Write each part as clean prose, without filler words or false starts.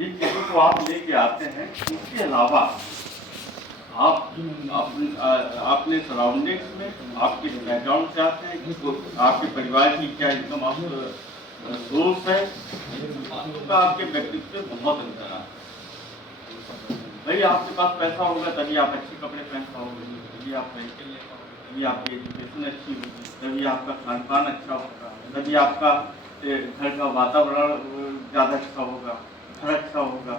जिन चीज़ों को आप लेके आते हैं उसके अलावा आप अपने सराउंडिंग्स में आपके बैकग्राउंड से आते हैं कि आपके परिवार की क्या इनकम आप सोर्स है, तो आपके व्यक्तित्व में बहुत अंतर आता है। भाई आपके पास पैसा होगा तभी आप अच्छे कपड़े पहन पाओगे, तभी आप व्हीकल ले पाओगे, तभी आपकी एजुकेशन अच्छी होगी, तभी आपका खान पान अच्छा होगा, तभी आपका घर का वातावरण ज़्यादा अच्छा होगा, घर अच्छा होगा।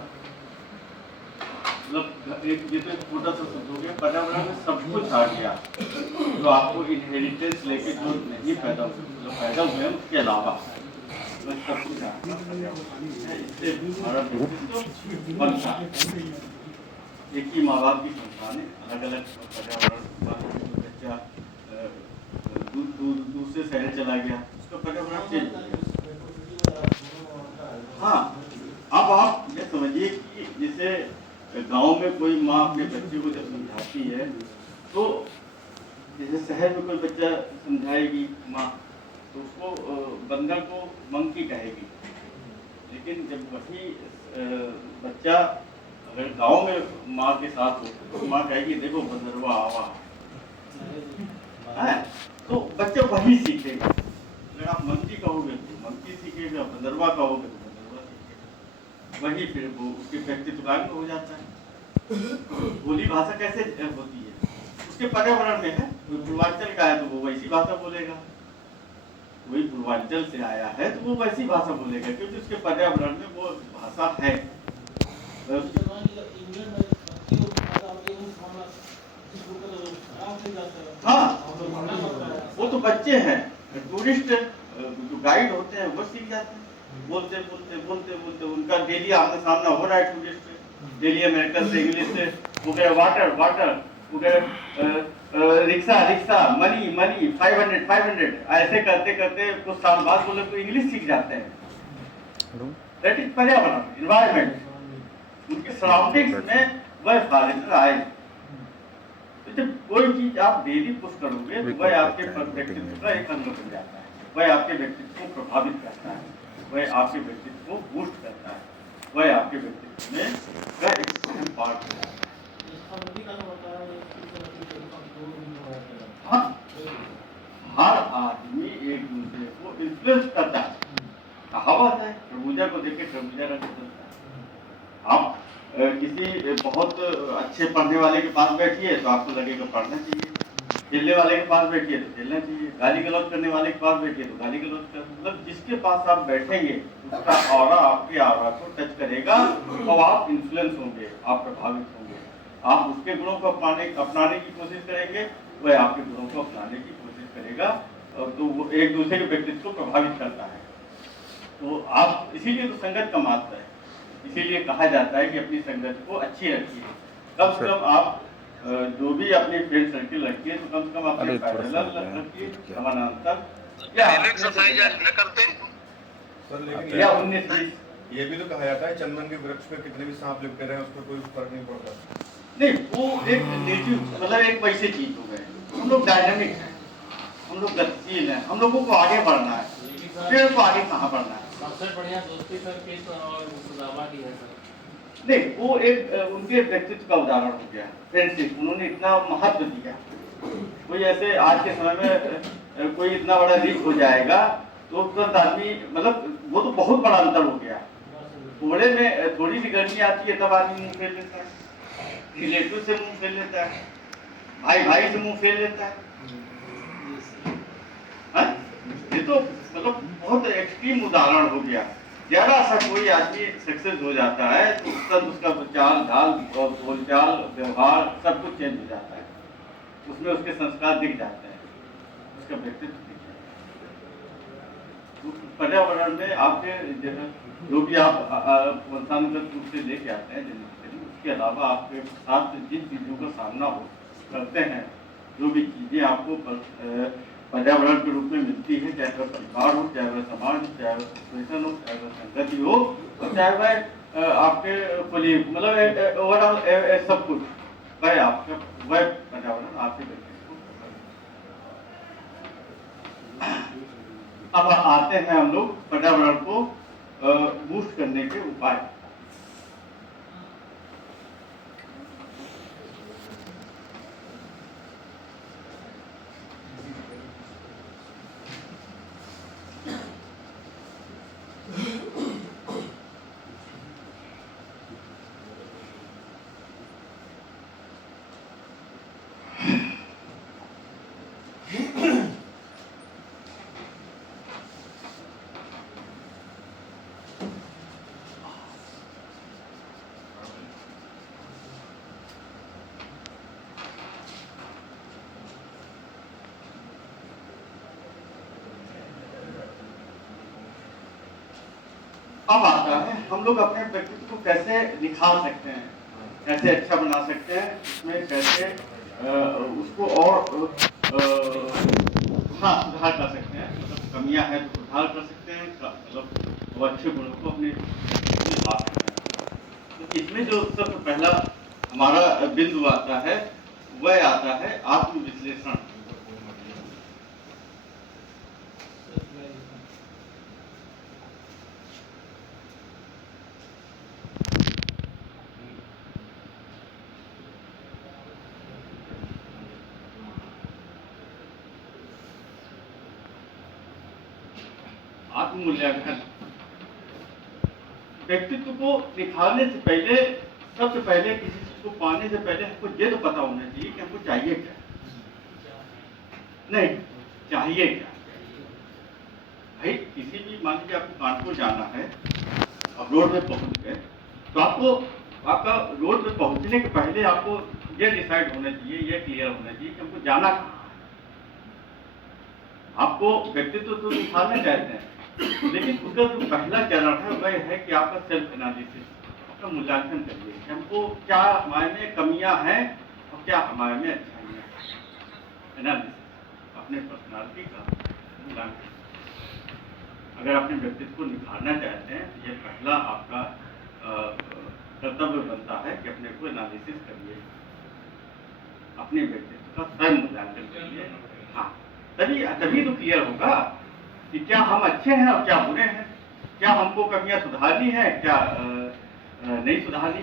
मतलब एक ये तो एक छोटा सा शब्द हो गया, पर्यावरण में सब कुछ आ गया जो आपको इनहेरिटेंस लेके जो नहीं पैदा हुए, जो पैदा हुए हैं उसके अलावा सब कुछ आ गया। इससे हमारा व्यक्तित्व बनता है। एक ही माँ बाप की संतान है, अलग अलग पर्यावरण बच्चा दूसरे शहर चला गया, उसका पर्यावरण चेंज हो गया। हाँ, अब आप ये समझिए कि जैसे गांव में कोई माँ अपने बच्चे को जब समझाती है तो जैसे शहर में कोई बच्चा समझाएगी माँ तो उसको बंदर को मंकी कहेगी, लेकिन जब वही बच्चा अगर गांव में माँ के साथ हो तो माँ कहेगी देखो बंदरवा आवा है, तो बच्चा वही सीखेगा। अगर आप मंकी कहोगे तो मंकी सीखेगा, बंदरवा कहोगे तो बंदरवा सीखेगा, वही फिर वो उसके व्यक्तित्व का हो जाता है। बोली भाषा कैसे होती है, उसके पर्यावरण में है। कोई पूर्वांचल का है तो वो वैसी भाषा बोलेगा, कोई पूर्वांचल से आया है तो वो वैसी भाषा बोलेगा क्योंकि उसके पर्यावरण में वो भाषा है। हाँ, वो तो बच्चे हैं, टूरिस्ट जो गाइड होते हैं वो सीख जाते हैं, बोलते बोलते बोलते बोलते उनका डेली आमने सामना हो रहा है टूरिस्ट से, डेली अमेरिकन से इंग्लिश से, वो कहे वाटर वाटर, वो कहे रिक्शा रिक्शा, मनी मनी, 500 500, ऐसे करते करते कुछ साल बाद वो लोग तो इंग्लिश सीख जाते हैं। दैट इज पर्यावरण, इन्वायरमेंट, उनके सराउंडिंग्स में वह फॉरेनर आए। तो जब कोई चीज आप डेली पुश करोगे तो वह आपके व्यक्तित्व का एक अंग बन जाता है, वह आपके व्यक्तित्व को प्रभावित करता है, वह आपके व्यक्तित्व को बूस्ट करता है, वह आपके व्यक्तित्व में का एक अहम पार्ट होता है। हाँ, हर आदमी एक दूसरे को इन्फ्लुएंस करता है। कहावत है खरबूजा को देख के खरबूजा रंग बदलता है। आप किसी बहुत अच्छे पढ़ने वाले के पास बैठिए तो आपको लगेगा पढ़ना चाहिए, खेलने वाले के पास बैठिए तो खेलना चाहिए, गाली गलौज करने वाले के पास बैठिए तो गाली गलौज कर, मतलब जिसके पास आप बैठेंगे उसका ऑरा आपके ऑरा को टच करेगा और आप इन्फ्लुएंस होंगे, आप प्रभावित होंगे, आप उसके गुणों को अपनाने की कोशिश करेंगे, वह आपके गुणों को अपनाने की कोशिश करेगा, तो वो एक दूसरे के व्यक्तित्व को प्रभावित करता है। तो आप इसीलिए तो संगत का महत्व है, इसीलिए कहा जाता है कि अपनी संगत को अच्छी रखिए। कम से कम आप जो भी अपनी फ्रेंड सर्किल रखिए तो कम से कम अपने पैरेलल रखिए, समानांतर या न करते या 19-20। ये भी तो कहा जाता है चंदन के वृक्ष पे कितने भी सांप लिपटे रहे उस पर कोई फर्क नहीं पड़ता। नहीं, वो एक नेटिव मतलब एक वैसे चीज हो गए, हम लोग डायनामिक हैं, हम लोग गतिशील हैं, हम लोगों को आगे बढ़ना है, पेड़ को आगे कहाँ बढ़ना है। सबसे बढ़िया दोस्ती सर किस और सुदामा की है सर? नहीं, वो एक उनके व्यक्तित्व का उदाहरण हो गया, फ्रेंडशिप, उन्होंने इतना महत्व दिया। कोई ऐसे आज के समय में कोई इतना बड़ा रिस्क हो जाएगा तो तुरंत आदमी, मतलब वो तो बहुत बड़ा अंतर हो गया। थोड़े में थोड़ी सी गर्मी आती है तब आदमी मुंह फेर लेता है, रिलेटिव से मुंह फेर लेता है, भाई भाई से मुंह फेर लेता है। ये तो मतलब बहुत एक्सट्रीम उदाहरण हो गया। जरा सा कोई आदमी सक्सेस हो जाता है तो उसका चाल ढाल और बोलचाल व्यवहार सब कुछ चेंज हो जाता है, उसमें उसके संस्कार दिख जाते हैं, उसका व्यक्तित्व दिख जाता है। तो पर्यावरण में आपके जो भी आप वंशानुगत रूप से लेके आते हैं उसके अलावा आपके साथ जिन चीज़ों का सामना हो करते हैं, जो भी चीज़ें आपको पर्यावरण के रूप में मिलती है, चाहे वह परिवार हो, चाहे वह समाज हो, चाहे वह सिचुएशन हो, चाहे वह संगति हो, और चाहे वह आपके कोलीग, मतलब ओवरऑल सब कुछ वह आपका वह पर्यावरण आपके व्यक्तित्व को। अब आते हैं हम लोग पर्यावरण को बूस्ट करने के उपाय। अब आता है हम लोग अपने व्यक्तित्व को कैसे निखार सकते हैं, कैसे अच्छा बना सकते हैं, उसमें कैसे उसको और हाँ सुधार कर सकते हैं। मतलब कमियां हैं तो सुधार कर सकते हैं, मतलब वो अच्छे गुणों को अपने में ला सकते हैं। तो इसमें जो सबसे पहला हमारा बिंदु आता है वह आता है आत्मविश्लेषण। आत्ममूल्यांकन व्यक्तित्व को निखारने से पहले, सबसे पहले किसी चीज को पाने से पहले हमको ये तो पता होना चाहिए कि हमको चाहिए क्या, नहीं चाहिए क्या। भाई किसी भी, मान लीजिए आपको कानपुर जाना है, अब रोड में पहुंच गए, तो आपको आपका रोड में पहुंचने के पहले आपको ये डिसाइड होना चाहिए, ये क्लियर होना चाहिए कि हमको जाना कहाँ है। आपको व्यक्तित्व तो निखारना चाहते हैं, लेकिन उसका जो पहला चरण है वह है कि आपका सेल्फ एनालिसिस, अपना मूल्यांकन करिए कि हमको क्या हमारे में कमियां हैं और क्या हमारे में अच्छाइयां हैं। एनालिसिस अपने पर्सनालिटी का मूल्यांकन। अगर अपने व्यक्तित्व को निखारना चाहते हैं तो ये पहला आपका कर्तव्य बनता है कि अपने को एनालिसिस करिए, अपने व्यक्तित्व का स्वयं मूल्यांकन करिए। हाँ तभी तो क्लियर होगा कि क्या हम अच्छे हैं और क्या बुरे हैं, क्या हमको कमियां सुधारनी है, क्या नहीं सुधारनी,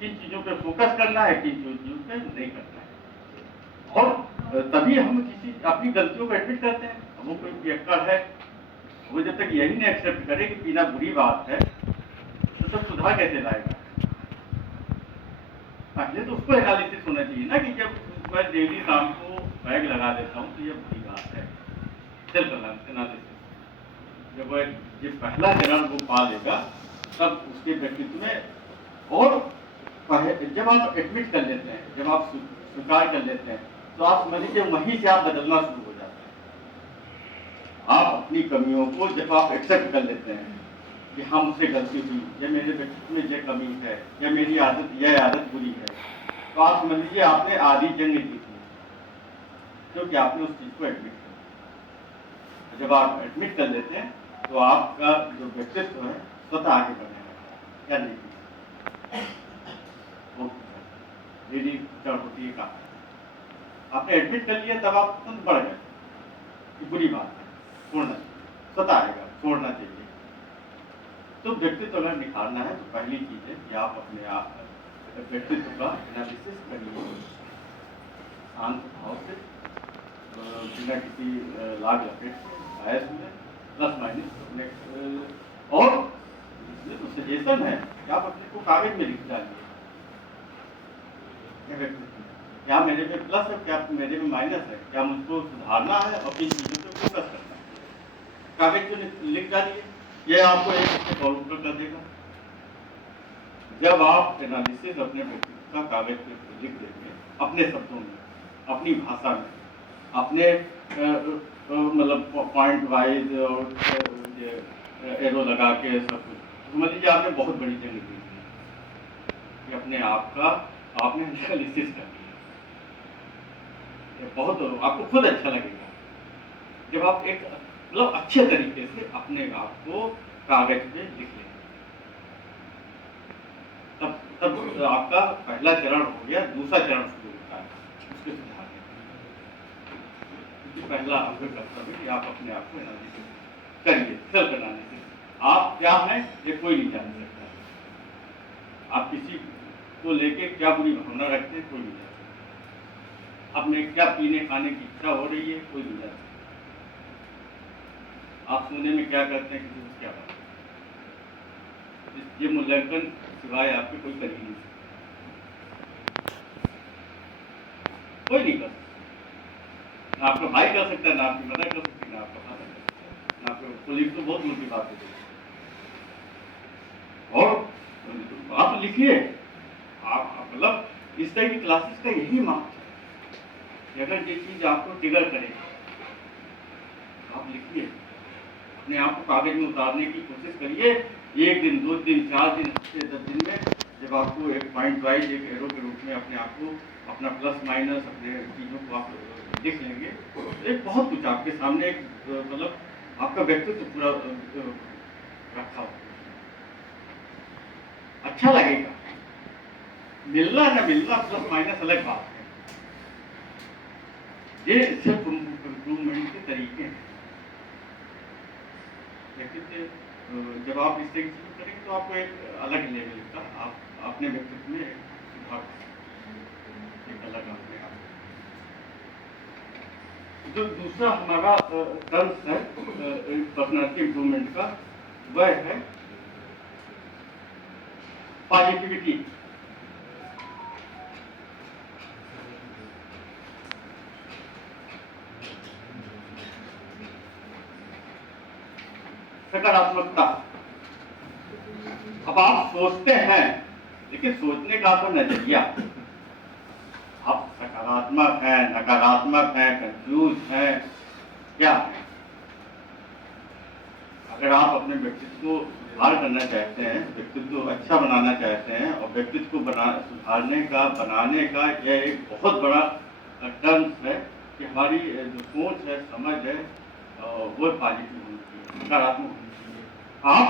किन चीजों पे फोकस करना है, किन चीजों पे नहीं करना है। और तभी हम किसी अपनी गलतियों को एडमिट करते हैं। वो कोई पियक्कड़ है, वो जब तक यही नहीं एक्सेप्ट करे कि पीना बुरी बात है तो सब सुधार कैसे लाएगा। पहले तो उसको एनालिसिस होना चाहिए ना कि जब मैं डेली शाम को बैग लगा देता हूँ तो ये बुरी बात है। सेल्फ एनालिसिस जब ये पहला चरण वो पा लेगा तब उसके व्यक्तित्व में, और जब आप एडमिट कर लेते हैं, जब आप स्वीकार कर लेते हैं तो आप समझ लीजिए वहीं से आप बदलना शुरू हो जाते हैं। आप अपनी कमियों को जब आप एक्सेप्ट कर लेते हैं कि हाँ मुझसे गलती हुई, या मेरे व्यक्तित्व में ये कमी है, या मेरी यह आदत बुरी है, तो आप समझ लीजिए आपने आधी जंग जीती, क्योंकि आपने उस चीज को एडमिट कर। जब आप एडमिट कर लेते हैं तो आपका जो व्यक्तित्व है स्वतः आगे बढ़ेगा। क्या नहीं मेरी चढ़ होती है कहा, आपने एडमिट कर लिया तब आप तुरंत बढ़ गए कि बुरी बात है, छोड़ना चाहिए, स्वतः आएगा, छोड़ना चाहिए। तो व्यक्तित्व अगर निखारना है तो पहली चीज है कि आप अपने आप व्यक्तित्व का एनालिसिस करिए शांत भाव से, बिना किसी लाग लपेट से, बहस में, प्लस माइनस। और इसमें तो सजेशन है कि आप अपने को कागज में लिख डालिए क्या मेरे में प्लस है, क्या मेरे में माइनस है, क्या मुझको सुधारना है और किन चीजों पे फोकस करना है। कागज पे लिख डालिए, यह आपको एक हफ्ते फॉलो कर देगा। जब आप एनालिसिस अपने व्यक्तित्व का कागज पे लिख देंगे अपने शब्दों में, अपनी भाषा में, अपने मतलब पॉइंट वाइज और एरो लगा के सब कुछ, समझ लीजिए आपने बहुत बड़ी जंग जीती कि अपने आप का आपने एनालिसिस कर लिया। बहुत आपको खुद अच्छा लगेगा जब आप एक मतलब अच्छे तरीके से अपने आप को कागज पे लिख लें। तब आपका पहला चरण हो गया, दूसरा चरण शुरू होता है उसके सुधारने का। पहला आपका कर्तव्य कि आप अपने आप को एनालिसिस करिए, सेल्फ एनालिसिस। आप क्या हैं ये कोई नहीं जान सकता। आप किसी को लेके क्या बुरी भावना रखते हैं कोई नहीं जान सकता। आपने क्या पीने खाने की इच्छा हो रही है कोई नहीं जान सकता। आप सोने में क्या करते हैं किसी को क्या पता। ये मूल्यांकन सिवाय आपके कोई कर ही नहीं सकता, कोई नहीं कर सकता। ना आपका भाई कर सकता है, ना आपकी मदर कर सकती है, ना आपका फादर कर सकता है, ना आपका पुलिस, तो बहुत दूर की बात है। और आप लिखिए, आप मतलब इस तरह की क्लासेस का यही मार्ग है। अगर ये चीज आपको ट्रिगर करे आप लिखिए, अपने आप को कागज में उतारने की कोशिश करिए 1 दिन, 2 दिन, 4 दिन, हफ्ते, 10 दिन में जब आपको एक पॉइंट वाइज एक एरो के रूप में अपने आप को अपना प्लस माइनस अपने चीज़ों को आप देख लेंगे, तो एक बहुत कुछ आपके सामने एक मतलब आपका व्यक्तित्व पूरा रखा हो, अच्छा लगेगा। मिलना न मिलना प्लस माइनस अलग बात है, ये सिर्फ इम्प्रूवमेंट के तरीके हैं। लेकिन जब आप इस तरीके से करेंगे तो आपको एक अलग लेवल का आप अपने व्यक्तित्व में सुधार एक अलग अपने आप। जो दूसरा हमारा टर्म्स है पर्सनालिटी इम्प्रूवमेंट का, वह है पॉजिटिविटी। सकारात्मकता। अब आप सोचते हैं, लेकिन सोचने का तो नजरिया, आप सकारात्मक है, नकारात्मक है, कंफ्यूज है, क्या है? अगर आप अपने व्यक्तित्व को सुधार करना चाहते हैं, व्यक्तित्व को अच्छा बनाना चाहते हैं, और व्यक्तित्व को सुधारने का, बनाने का यह एक बहुत बड़ा टर्म्स है कि हमारी जो सोच है, समझ है, वो पॉजिटिव होनी चाहिए, सकारात्मक होनी चाहिए। आप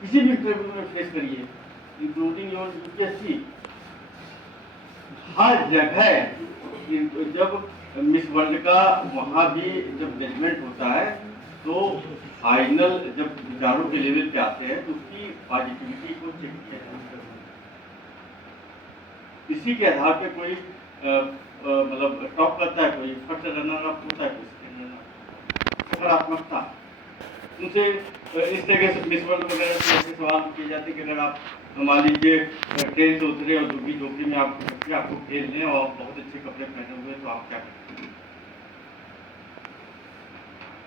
किसी भी इंटरव्यू में फेस करिए, इंक्लूडिंग योर यूपीएससी, हर जगह जब मिस वर्ल्ड का वहाँ भी जब जजमेंट होता है, तो फाइनल जब विचारों के लेवल पे आते हैं तो उसकी पॉजिटिविटी को चेक किया जाता है। इसी के आधार पे कोई मतलब टॉप करता है, कोई फर्स्ट रनर अप होता है, कोई सेकंड रनर। सकारात्मकता उनसे इस तरह से मिस वर्ल्ड वगैरह से ऐसे सवाल किए जाते हैं कि अगर आप मान लीजिए ट्रेन से उतरे और दुबी झोपड़ी में आपको खेल लें और बहुत अच्छे कपड़े पहने हुए, तो आप क्या करेंगे?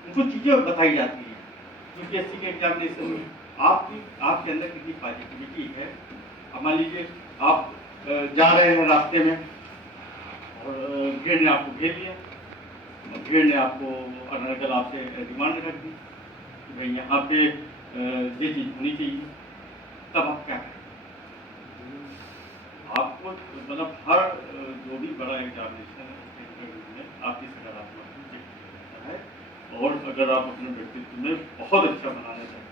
उनको चीजें बताई जाती है यूपीएससी के एग्जामिनेशन में। आपके अंदर कितनी पॉजिटिविटी है। अब मान लीजिए आप जा रहे हैं रास्ते में और भीड़ ने आपको घेर लिया, भीड़ ने आपको अनर्गल आपसे डिमांड रख दी कि भाई यहाँ पे ये चीज होनी चाहिए, तब आप क्या करें? आपको मतलब हर जो भी बड़ा एग्जामिनेशन है उसके इंटरव्यू में आपकी सकारात्मक चेक किया जाता है, और अगर आप अपने व्यक्तित्व में बहुत अच्छा बनाना चाहते हैं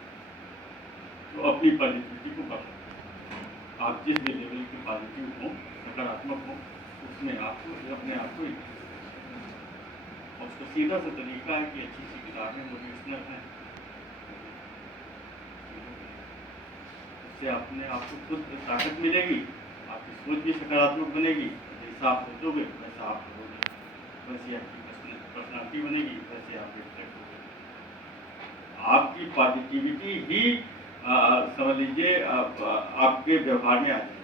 तो अपनी पॉजिटिविटी को बढ़ा सकते हैं। आप जिस भी लेवल के पॉजिटिव हों, सकारात्मक हों, उसमें आपको अपने आप को और उसका सीधा सा तरीका है कि अच्छी सी किताबें मोटिवेशनल हैं, उससे अपने आपको खुद ताकत मिलेगी, आपकी सोच भी सकारात्मक बनेगी, जैसा आप सोचोगे वैसा आप करोगे, वैसी आपकी पर्सनालिटी बनेगी, वैसे आप रिफ्लेक्ट होगे। आपकी पॉजिटिविटी ही समझ लीजिए आपके व्यवहार में आ जाएगी।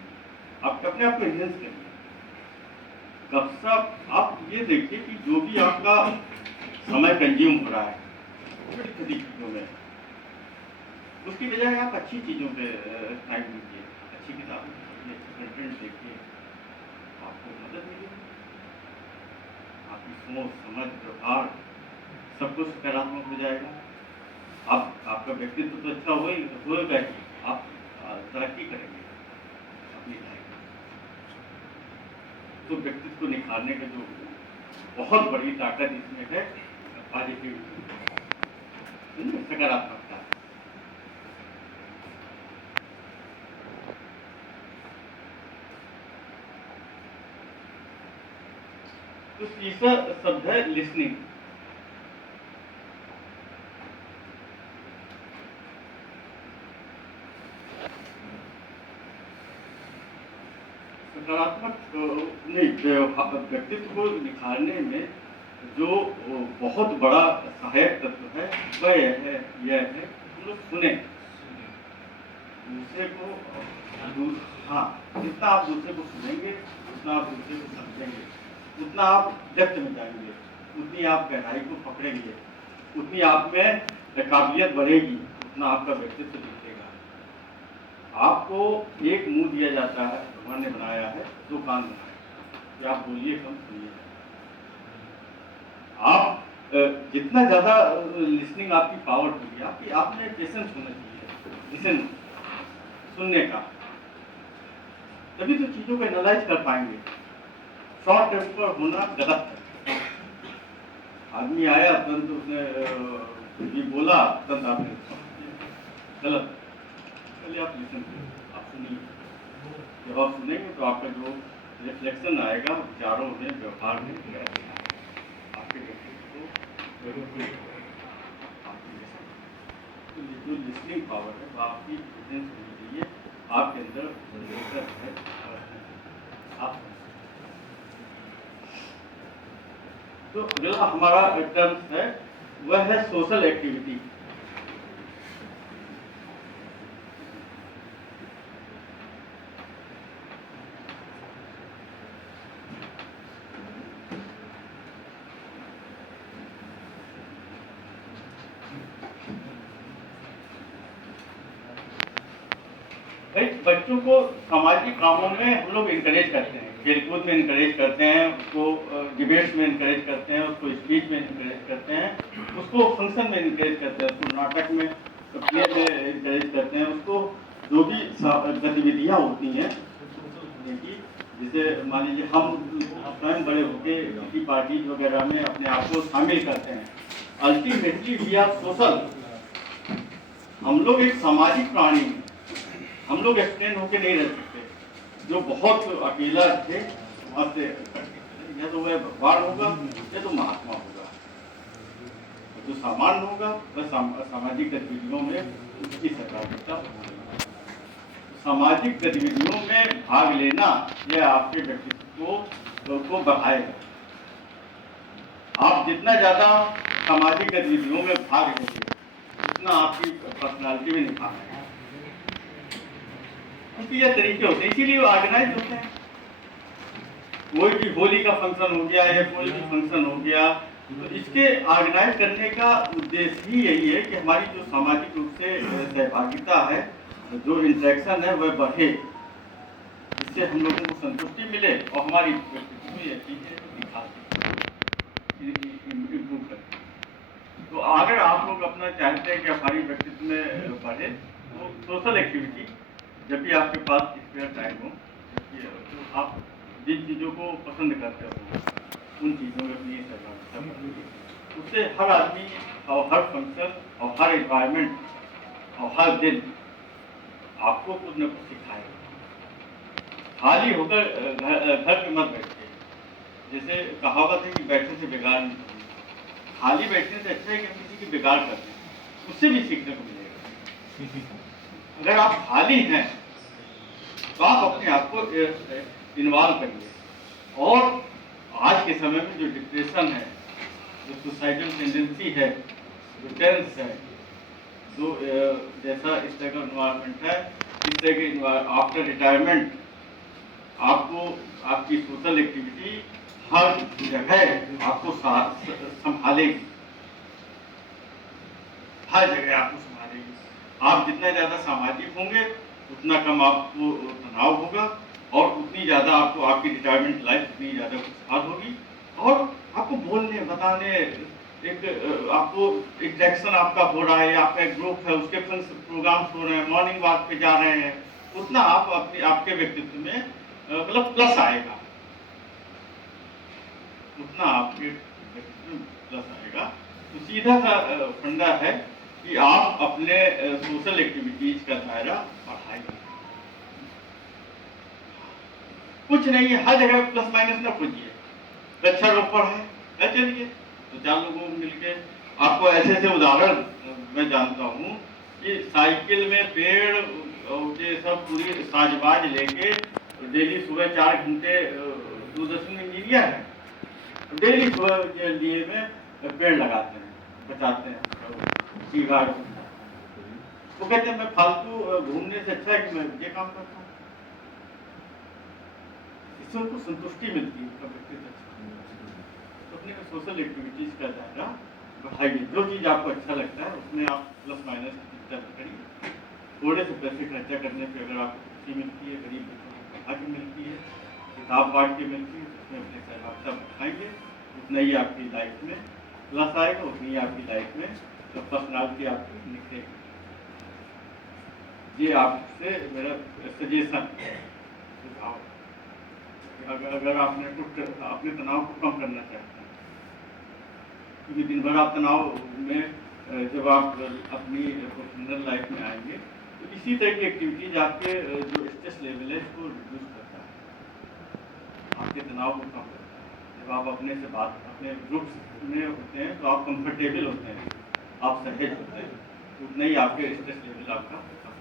आप अपने आप को एनहेंस करिए। गपशप आप ये देखिए कि जो भी आपका समय कंज्यूम हो रहा है छोटी चीज़ों में, उसकी बजाय आप अच्छी चीज़ों पे टाइम दीजिए, अच्छी किताबें पढ़िए, अच्छी कंटेंट देखिए, आपको मदद मिलेगी। आपकी सोच, समझ, व्यवहार सब कुछ सकारात्मक हो जाएगा। आपका व्यक्तित्व तो अच्छा होएगा ही, आप तरक्की करेंगे अपनी लाइफ में। तो व्यक्तित्व को निखारने का जो बहुत बड़ी ताकत इसमें है पॉजिटिविटी, सकारात्मकता। तो तीसरा शब्द है लिसनिंग। सकारात्मक व्यक्तित्व को निखारने में जो बहुत बड़ा सहायक तत्व है वह यह है कि लोग सुने दूसरे को। हाँ, जितना आप दूसरे को सुनेंगे, उतना आप दूसरे को समझेंगे, उतना आप डेप्थ में जाएंगे, उतनी आप गहराई को पकड़ेंगे, उतनी आप में काबिलियत बढ़ेगी, उतना आपका व्यक्तित्व दिखेगा। आपको एक मुंह दिया जाता है, भगवान ने बनाया है, 2 कान बनाए कि आप बोलिए कम, सुनिए। आप जितना ज़्यादा लिसनिंग आपकी पावर होगी, आप में पेशेंस होना चाहिए, लिसन सुनने का, तभी तो चीजों को एनालाइज कर पाएंगे। शॉर्ट टेम्पर होना गलत है। आदमी आया तुरंत उसने ये बोला, तुरंत आपने गलत। पहले आप लिसन करिए, आप सुनिए। जब आप सुनेंगे तो आपका जो रिफ्लेक्शन आएगा विचारों में, व्यवहार में, आपके व्यक्तित्व को जरूर जो लिसनिंग पावर है वो आपकी प्रेजेंस होनी चाहिए, आपके अंदर जनरेटर है। आप तो अगला हमारा टर्म्स है वह है सोशल एक्टिविटी। भाई बच्चों को सामाजिक कामों में हम लोग इंकरेज करते हैं, खेलकूद में इंकरेज करते हैं, उसको डिबेट्स में इंकरेज करते हैं, उसको स्पीच में इंकरेज करते हैं, उसको फंक्शन में इंकरेज करते हैं, उसको नाटक में, प्ले में इंकरेज करते हैं, उसको जो भी गतिविधियाँ होती हैं, जैसे मान लीजिए हम स्वयं बड़े होके किसी पार्टी वगैरह में अपने आप को शामिल करते हैं। अल्टीमेटली वी आर सोशल, हम लोग एक सामाजिक प्राणी हैं। हम लोग एक्सटेंड होके नहीं रह सकते। जो बहुत अकेला थे वहां से या तो वह भगवान होगा या तो महात्मा होगा, जो सामान्य होगा वह सामाजिक गतिविधियों में उसकी सहभागिता होगी। सामाजिक गतिविधियों में भाग लेना यह आपके व्यक्तित्व को बढ़ाएगा। आप जितना ज्यादा सामाजिक गतिविधियों में भाग लेंगे उतना आपकी पर्सनालिटी में निखार आएगा। क्योंकि ये तरीके होते हैं, इसीलिए वो ऑर्गेनाइज होते हैं। कोई भी होली का फंक्शन हो गया या कोई भी फंक्शन हो गया, तो इसके ऑर्गेनाइज करने का उद्देश्य ही यही है कि हमारी जो सामाजिक रूप से सहभागिता है, जो इंटरेक्शन है वह बढ़े, जिससे हम लोगों को संतुष्टि मिले और हमारी व्यक्तित्व में यह चीजें इम्प्रूव करें। तो अगर आप लोग अपना चाहते हैं कि हमारी व्यक्तित्व में बढ़े, तो सोशल एक्टिविटी जब भी आपके पास स्पेयर टाइम हो, तो आप जिन चीज़ों को पसंद करते हो उन चीज़ों में अपनी सहभागिता करिए। उससे हर आदमी और हर फंक्शन और हर एनवायरनमेंट और हर दिन आपको कुछ न कुछ सिखाएगा। खाली होकर घर पे मत बैठिए। जैसे कहावत है कि बैठने से बिगाड़ नहीं होगी। खाली बैठने से अच्छा है कि हम किसी की बिगाड़ कर दें, उससे भी सीखने को मिलेगा। अगर आप खाली हैं तो आप अपने आप को इन्वॉल्व करिए। और आज के समय में जो डिप्रेशन है, जो सुसाइडल टेंडेंसी है, जो टेंस है, जो जैसा इस तरह का इन्वायरमेंट है, इस तरह के आफ्टर रिटायरमेंट आपको आपकी सोशल एक्टिविटी हर जगह आपको संभालेगी, हर जगह आपको संभालेगी। आप जितना ज्यादा सामाजिक होंगे उतना कम आपको तनाव होगा और उतनी ज्यादा आपको आपकी रिटायरमेंट लाइफ उतनी ज्यादा खुशहाल होगी। और आपको बोलने बताने एक आपको इंटरेक्शन आपका हो रहा है, आपका एक ग्रुप है, उसके प्रोग्राम्स हो रहे हैं, मॉर्निंग वॉक पे जा रहे हैं, उतना आप अपने आपके व्यक्तित्व में मतलब प्लस आएगा, उतना आपके व्यक्तित्व में प्लस आएगा। तो सीधा सा फंडा है कि आप अपने सोशल एक्टिविटीज का दायरा बढ़ाइए। कुछ नहीं है, हर जगह प्लस माइनस न खोजिए। वृक्षारोपण है, चलिए तो 4 लोगों को मिलके आपको ऐसे ऐसे उदाहरण मैं जानता हूँ कि साइकिल में पेड़ ये सब पूरी साजबाज लेके डेली सुबह 4 घंटे दूरदर्शन इंजीनियर है, डेली सुबह के लिए में पेड़ लगाते हैं, बचाते हैं। वो कहते हैं मैं फालतू घूमने से अच्छा है कि मैं ये काम करता हूँ। इससे उनको संतुष्टि मिलती है, उनका व्यक्तित्व अच्छा। तो अपने सोशल एक्टिविटीज का दायरा बढ़ाइए। जो चीज़ आपको अच्छा लगता है उसमें आप प्लस माइनस की चिंता न करिए। थोड़े से पैसे खर्चा करने पे अगर आपको खुशी मिलती है, गरीब बच्चों को पढ़ा के मिलती है, किताब बांट के मिलती है, उसमें अपने सहभागिता बढ़ाएंगे, उतना ही आपकी लाइफ में प्लस आएगा, उतनी ही आपकी लाइफ में तो पर्सनालिटी आपकी निखरेगी। ये आपसे मेरा सजेशन है, सुझाव है। अगर आपने कुछ अपने तनाव को कम करना चाहते हैं, क्योंकि दिन भर आप तनाव में जब आप अपनी प्रोफेशनल लाइफ में आएंगे तो इसी तरह की एक्टिविटीज आपके जो स्ट्रेस लेवल है इसको रिड्यूस करता है, आपके तनाव को कम करता है। जब आप अपने से बात अपने ग्रुप में होते हैं तो आप कंफर्टेबल होते हैं, आप सहज होते हैं, उतना ही आपके स्ट्रेस लेवल आपका कम होता है।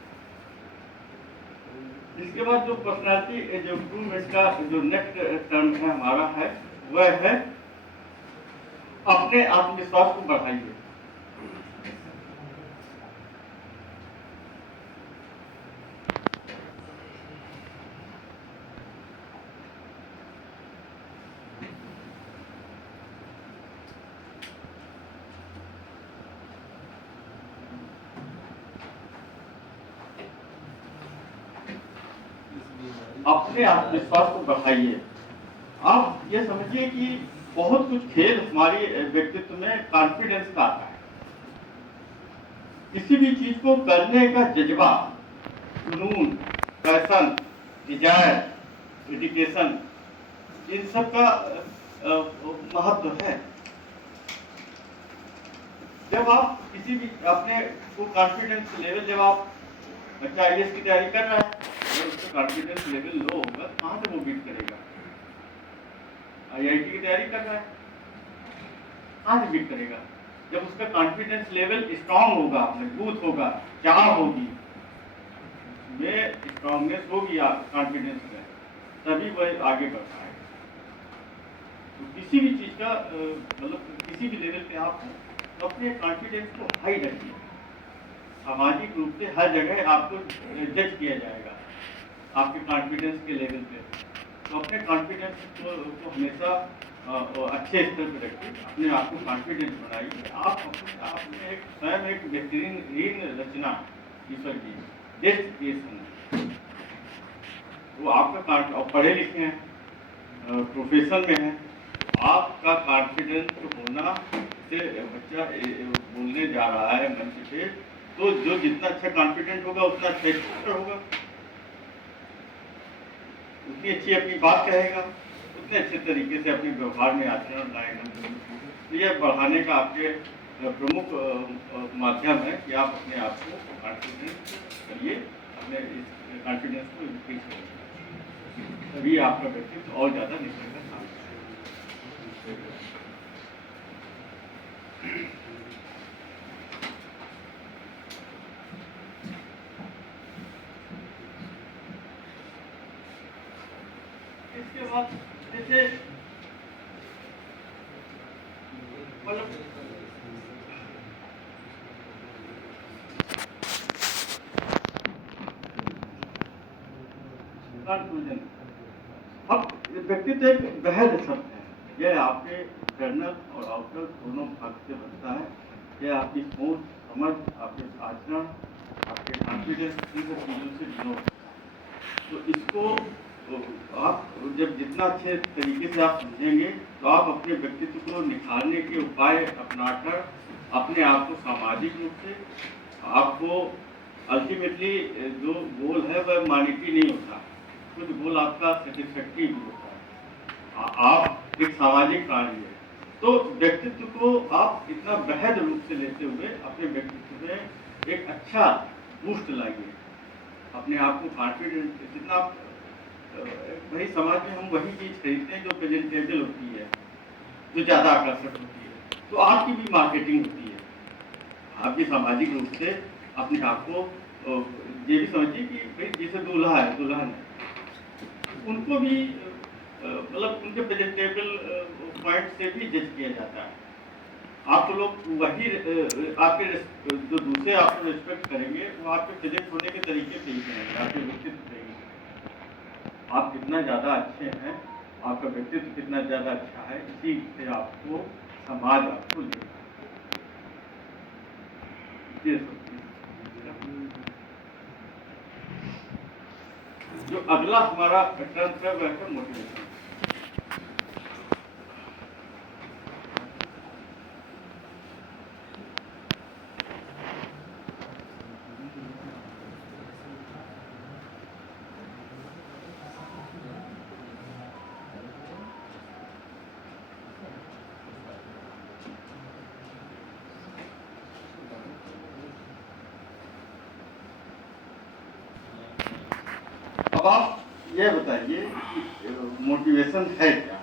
इसके बाद जो पर्सनैलिटी जो इम्प्रूवमेंट का जो नेक्स्ट टर्म है हमारा है वह है अपने आत्मविश्वास को बढ़ाइए। अपने आत्मविश्वास को बढ़ाइए। आप ये समझिए कि बहुत कुछ खेल हमारे व्यक्तित्व में कॉन्फिडेंस का आता है। किसी भी चीज को करने का जज्बा, जुनून, पैशन, डिजायर, डेडिकेशन, इन सब का महत्व है। जब आप किसी भी अपने को कॉन्फिडेंस लेवल, जब आप बच्चा IAS की तैयारी कर रहा है, अगर उसका कॉन्फिडेंस लेवल लो होगा तो कहाँ से वो बीट करेगा? IIT की तैयारी कर रहा है, कहाँ से बीट करेगा? जब उसका कॉन्फिडेंस लेवल स्ट्रांग होगा, मजबूत होगा, चाह होगी, में स्ट्रांगनेस होगी कॉन्फिडेंस में, तभी वह आगे बढ़ पाएगा। तो किसी भी चीज का मतलब किसी भी लेवल पे आप तो अपने कॉन्फिडेंस को हाई रखिए। सामाजिक रूप से हर जगह आपको जज किया जाएगा आपके कॉन्फिडेंस के लेवल पे, तो अपने कॉन्फिडेंस को हमेशा अच्छे स्तर पर रखिए, अपने आप को कॉन्फिडेंस बनाइए। आप में एक स्वयं एक बेहतरीन रचना ईश्वर की बेस्ट क्रिएशन है, वो आपका पढ़े लिखे हैं, प्रोफेशन में है, आपका कॉन्फिडेंस होना से बच्चा बोलने जा रहा है मंच पे, तो जो जितना अच्छा कॉन्फिडेंट होगा उतना अच्छा स्पीकर होगा, उतनी अच्छी अपनी बात कहेगा, उतने अच्छे तरीके से अपने व्यवहार में आचरण लाएगा। तो यह बढ़ाने का आपके प्रमुख माध्यम है कि आप अपने आप को कॉन्फिडेंस करिए, अपने इस कॉन्फिडेंस को इंक्रीज करिए, तभी आपका व्यक्तित्व और ज़्यादा निखर कर सामने आएगा। इसके बाद जैसे मतलब कंक्लूजन, अब व्यक्तित्व एक वहद शब्द है, यह आपके इंटरनल और आउटर दोनों भाग से बनता है। यह आपकी सोच, समझ, आपके आचरण, आपके कॉन्फिडेंस, इन सब चीज़ों से जुड़ा होता है। तो इसको आप जब जितना अच्छे तरीके से आप समझेंगे तो आप अपने व्यक्तित्व को निखारने के उपाय अपनाकर अपने आप को सामाजिक रूप से, आपको अल्टीमेटली जो गोल है वह मॉनिटरी नहीं होता, कुछ गोल आपका सेटिस्फैक्टरी भी होता है। आप एक सामाजिक प्राणी है, तो व्यक्तित्व को आप इतना बेहद रूप से लेते हुए अपने व्यक्तित्व में एक अच्छा बूस्ट लाइए, अपने आप को कॉन्फिडेंट, जितना वही समाज में हम वही चीज खरीदते हैं जो प्रेजेंटेबल होती है, जो ज्यादा आकर्षक होती है, तो आपकी भी मार्केटिंग होती है। आपकी सामाजिक रूप से अपने आप को ये भी समझिए कि भाई जैसे दूल्हा है, दुल्हन है, उनको भी मतलब उनके प्रेजेंटेबल पॉइंट से भी जज किया जाता है। आप तो लोग वही आपके जो दूसरे आपको रिस्पेक्ट करेंगे वो आपके प्रेजेंट होने के तरीके से ही करेंगे, आपके व्यक्तित्व से ही। आप कितना ज़्यादा अच्छे हैं, आपका व्यक्तित्व कितना ज़्यादा अच्छा है, इसी से आपको समाज आपको लेगा। जो अगला हमारा टर्म है वह है मोटिवेशन। अब आप ये बताइए मोटिवेशन है क्या,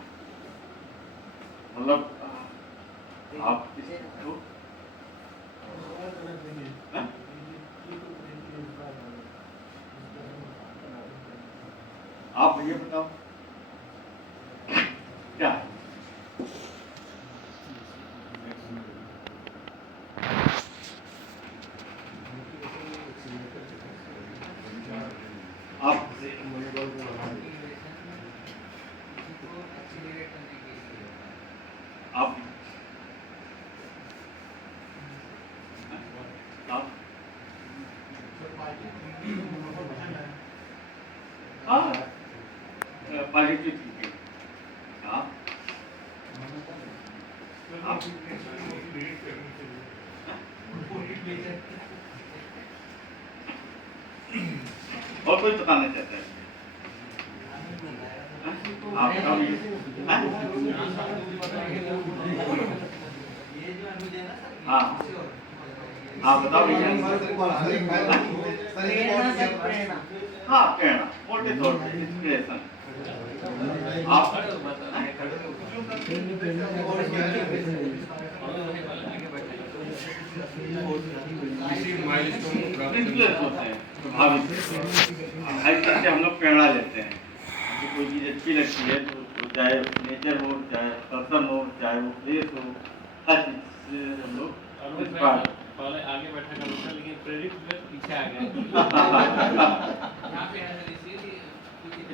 मतलब आप इसको आप भैया बताओ क्या है? आप आप आप हाँ पॉजिटिव थिंकिंग। हाँ आप और कोई बताना चाहता है? आप बताओ हाँ हाँ बताओ भैया। हाँ प्रेरणा मोटे तौर पे इंस्पिरेशन। आप इन्फ्लुएंस होते हैं, प्रभावित हर चीज से हम लोग प्रेरणा लेते हैं। हमको कोई चीज़ अच्छी लगती है तो चाहे नेचर हो, चाहे पर्सन हो, चाहे वो प्लेस हो, हर चीज से हम लोग पहले आगे बैठा करता था, लेकिन प्रेरित हुए तो पीछे आ गया।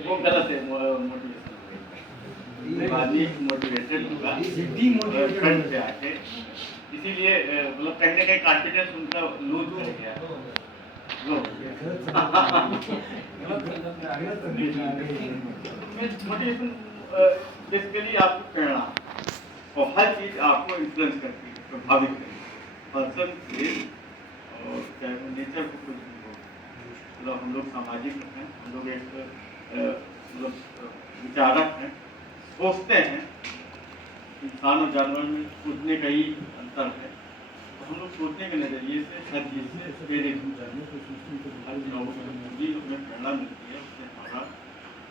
वो गलत है मोटिवेशन। आदमी मोटिवेटेड होगा फ्रंट से आके, इसीलिए मतलब कहीं ना कहीं कॉन्फिडेंस उनका लूज हो गया। मोटिवेशन बेसिकली आपको प्रेरणा और हर चीज आपको इन्फ्लुएंस करती है, प्रभावित करती है, पर्सन से और चाहे नेचर को कुछ भी हो। मतलब हम लोग सामाजिक हैं, हम लोग एक मतलब विचारक हैं, सोचते हैं। इंसान और जानवर में सोचने का ही अंतर है। तो हम लोग सोचने के नजरिए से हर चीज से प्रेरित हो जाते हैं। हर चीज़ों में प्रेरणा मिलती है, उससे हमारा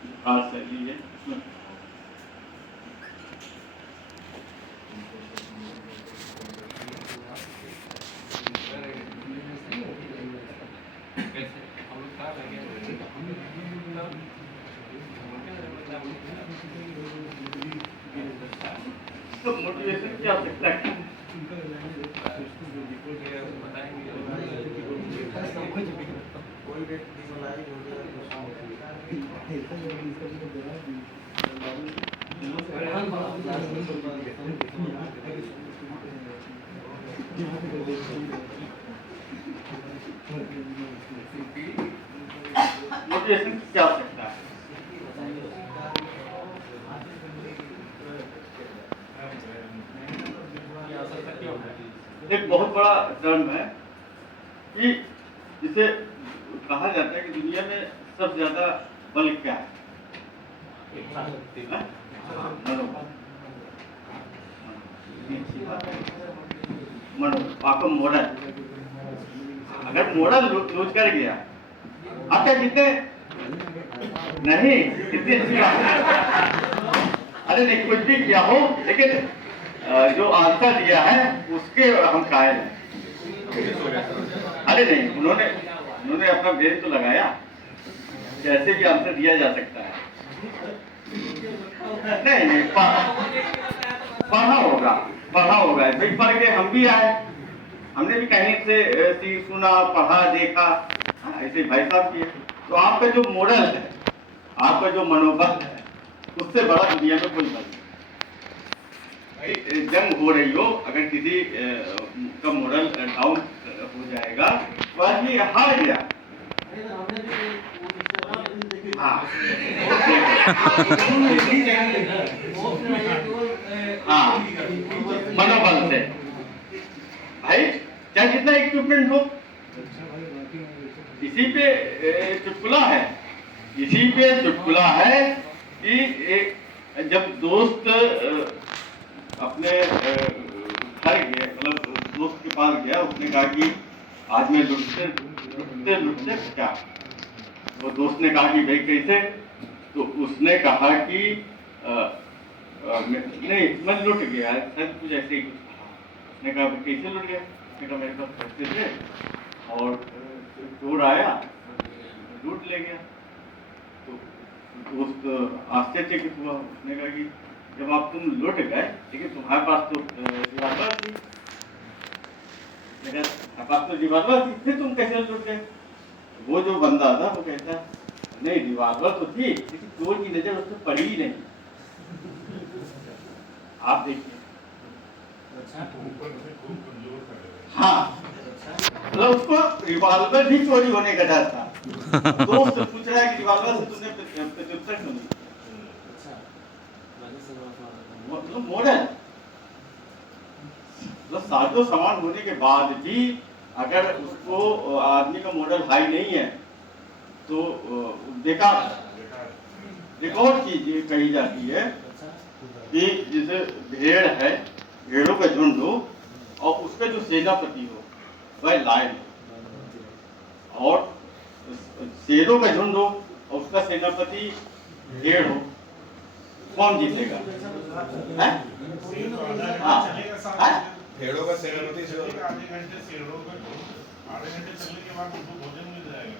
विकास शैली है उसमें। तो मोटिवेशन क्या हो सकता है? मोटिवेशन क्या हो सकता है? एक बहुत बड़ा टर्म है कि जिसे कहा जाता है कि दुनिया में सबसे ज्यादा बल क्या है? मनोबल। मॉडल, अगर मॉडल लूज कर गया आप क्या जीते नहीं, कितनी अच्छी बात है। अरे नहीं कुछ भी किया हो, लेकिन जो आंसर दिया है उसके हम कायल हैं। अरे नहीं, उन्होंने अपना ब्रेन तो लगाया, कैसे भी आंसर दिया जा सकता है। नहीं पढ़ा होगा भाई, पढ़ के हम भी आए, हमने भी कहीं से सुना, पढ़ा, देखा, ऐसे भाई साहब किए। तो आपका जो मॉडल है, आपका जो मनोबल है, उससे बड़ा दुनिया में कोई बल नहीं। जंग हो रही हो, अगर किसी का मॉडल डाउन हो जाएगा तो आदमी हार गया। हाँ मनोबल से भाई, चाहे जितना इक्विपमेंट हो, इसी पे चुटकुला है कि जब दोस्त अपने घर गए, मतलब दोस्त के पास गया, उसने कहा कि आज मैं लुटते क्या, वो दोस्त ने कहा कि भाई कैसे, तो उसने कहा कि नहीं मैं लुट गया, शायद कुछ ऐसे ही कुछ कहा। उसने कहा भाई कैसे लुट गया? उसने कहा मेरे पास पैसे थे और चोर आया लूट ले गया। तो दोस्त आश्चर्यचकित हुआ। उसने कहा कि जब आप तुम लुट गए लेकिन तुम्हारे पास तो रिवाल्वर थी, तुम्हारे पास तो रिवाल्वर थी, फिर तुम कैसे लुट गए? वो जो बंदा था वो कहता नहीं रिवाल्वर तो थी लेकिन चोर की नजर उस पर पड़ी ही नहीं। आप देखिए, हाँ मतलब उसको रिवॉल्वर भी चोरी होने का डर था। दोस्त पूछ रहा है कि रिवॉल्वर से तुमने प्रत्युत्तर क्यों नहीं? मतलब मॉडल, मतलब साजो सामान होने के बाद भी अगर उसको आदमी का मॉडल हाई नहीं है तो बेकार रिकॉर्ड चीज कही जाती है कि जैसे भेड़ है, भेड़ों का झुंड हो और उसका जो सेनापति हो वह लायन हो, और शेरों का झुंड हो और उसका सेनापति भेड़ हो, कौन जीतेगा? भेड़ों का सेनापति आधे घंटे शेरों का आधे घंटे चलने के बाद उनको भोजन मिल जाएगा।